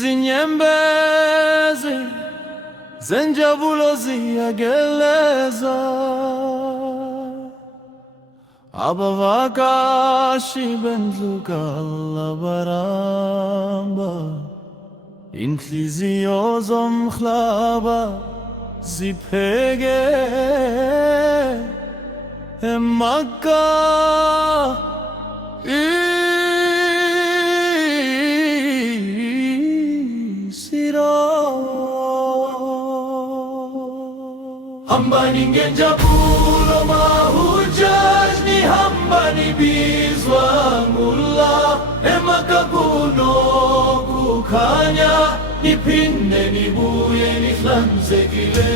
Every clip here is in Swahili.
izinyembezi zenjabulo ziyageleza, abavakashi bendlu kalabaramba, inhliziyo zomhlaba zipheke eMakkah. Hambani ngenjabulo mahujaj ni hambani bizwa mullah eMakkah kuno kukhanya niphinde nibuye nihlanzekile.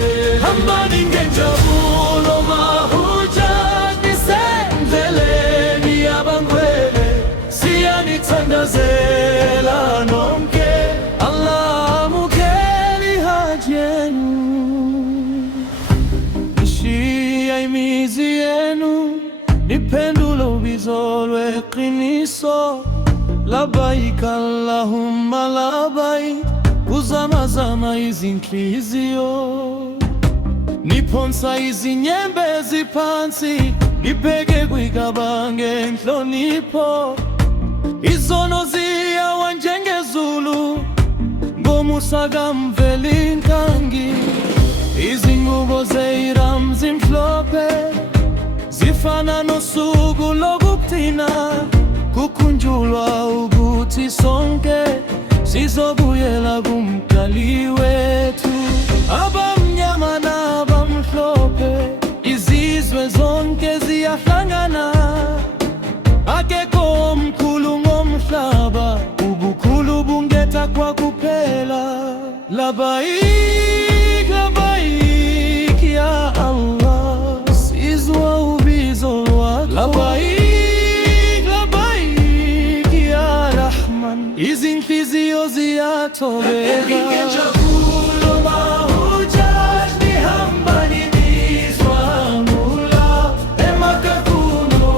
Hambani ngenjabulo mahujaj nisendleleni yabangcwele siyanithandazela nonke. Allah amukele ihaji yenu, imizi yenu niphendule ubizo lweqiniso. Labaik Allahumma labaik, kuzamazama izinhliziyo. Niphonsa izinyembezi phansi, nibheke kwikaba ngenhlonipho. Izono ziyawa njengezulu, ngomusa kamveli nkangi. Izingubo ze-Iram zimhlophe, zifana nosuku lokugcina. Kukhunjulwa ukuthi sonke sizobuyela kumdali wethu. Abamnyama nabamhlophe, izizwe zonke ziyahlangana. Akekho omkhulu ngomhlaba, ubukhulu bungetha kwakuphela. Labaik, labaik ya Allah, sizwa ubizo lwakho. Labaik, labaik ya Rahman, izinhliziyo ziyathobeka. Ngenjabulo mahujaj nihambani bizwa mullah eMakkah kuno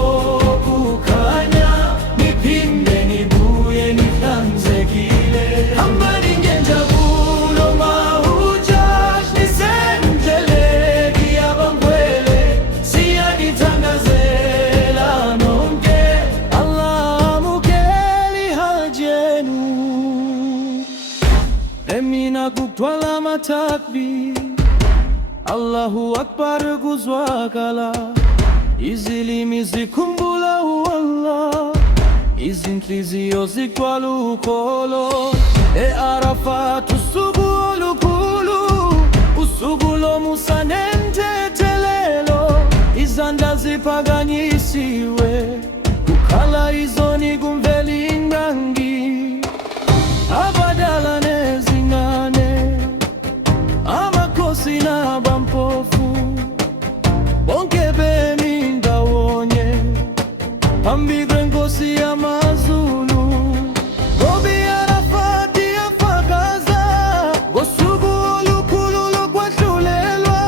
kukhanya niphinde nibuye nihlanzekile. Hambani ngenjabulo mahujaj nisendleleni yabangcwele siyanithandazela nonke. Allah amukele ihaji yenu. Emina kugcwala amatakbir, Allahu Akbar kuzwakala. Izilimi zikhumbula Allah, izinhliziyo zigcwala ukholo. E-Arafat usuku olukhulu, usuku lomusa nentethelelo. Izandla ziphakanyisiwe, kukhala izoni kumveli ngangi. Abadala nezingane, amakhosi nabampofu, bonke bemi ndawonye phambi kwenkosi yamaZulu. Ngoba i-Arafat iyafakaza ngosuku olukhulu lokwahlulelwa,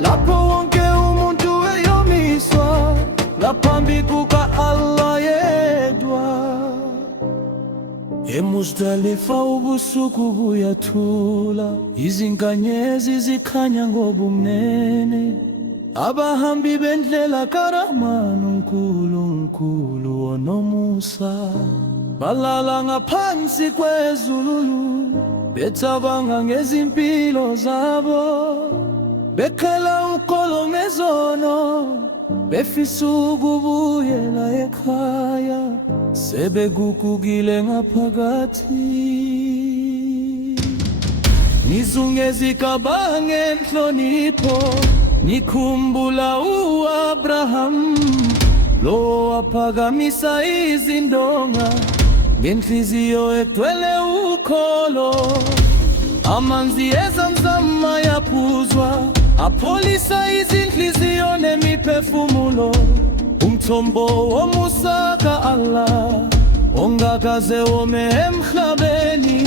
lapho wonke umuntu eyomiswa ngaphambi kuka-Allah yedwa. eMuzdalifa ubusuku buyathula, izinkanyezi zikhanya ngobumnene. Abahambi bendlela kaRahman uNkulunkulu onomusa, balala ngaphansi kwezulu, becabanga ngezimpilo zabo. Bekhela uqolo ngezono, befisa ukubuyela ekhaya, sebegugugile ngaphakathi. Nizungeza igaba ngenhlonipho, nikhumbula u-Abraham, lo waphakamisa izindonga ngenhliziyo egcwele ukholo. Amanzi eZamzam ayaphuzwa, apholisa izinhliziyo nemiphefumulo. Umthombo womusa ka-Allah ongakaze wome emhlabeni.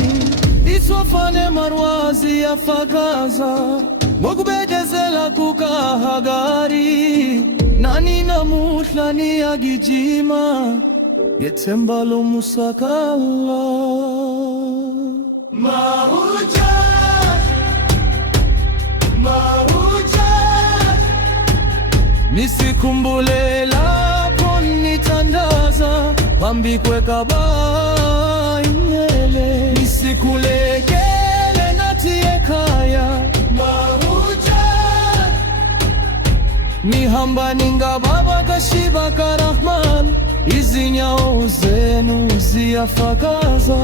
Iswafa neMarwa ziyafakaza ngokubekezela kukaHagari. Nani namuhla niyagijima ngethemba lomusa ka-Allah. Mahujjat, mahujjat, nisikumbule lapho nitandaza pambikwe Kaaba inyele, nisikulegele natie kaya mahujjat, nihamba ningababa kashiba karahman, izinyawo zenu ziyafakaza,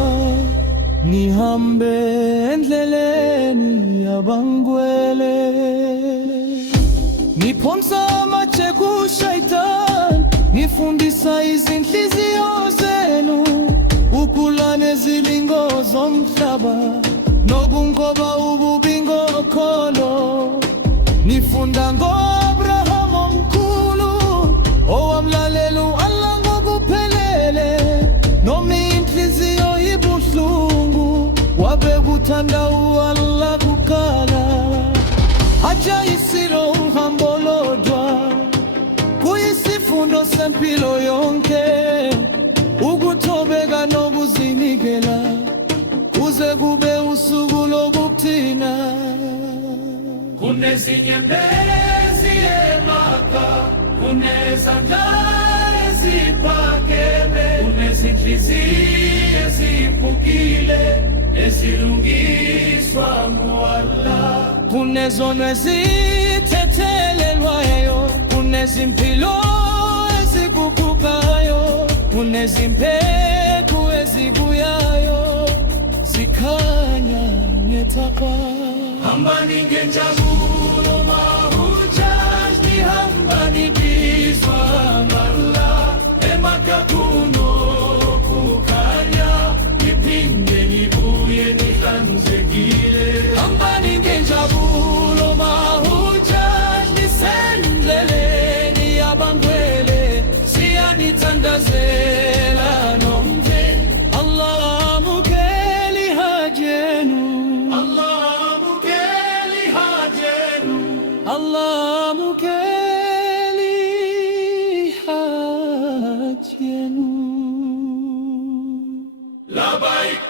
nihambe endleleni yabangwele, niphonsa amatshe kushayitani, nifundisa izinhliziyo zenu ukulwa nezilingo zomhlaba nokunqoba ububi ngokholo, nifunda ngo-Abraham omkhulu owamlalela u-Allah ngokuphelele, noma inhliziyo ibuhlungu wabekuthanda u-Allah kuqala, ajayisilo uhambo lodwa, kuyisifundo sempilo yonke, ukuthobeka nokuzinikela kuze kube usuku lokukuthina. Kunezinyembezi eMakka, kunezandla eziphakeme, kunezinhliziyo eziphukile ezilungiswa ngu-Allah, kunezono ezithethelelwayo, kunezimpilo ezigugugayo, kunezimpethu ezibuyayo zikhanya ngeTaqwa. Hambani ngenjabulo mahujjat, nihambani bizwa ng'Allah, eMakka kunokukhanya, niphinde nibuye nihlanzekile. Hambani ngenjabulo mahujjat, nisendleleni yabangwele, siyanithandazela nomndeni. Allah amukeli hajenu, Allah amukeli hajenu, Allah amukeli hajenu. Labbaik.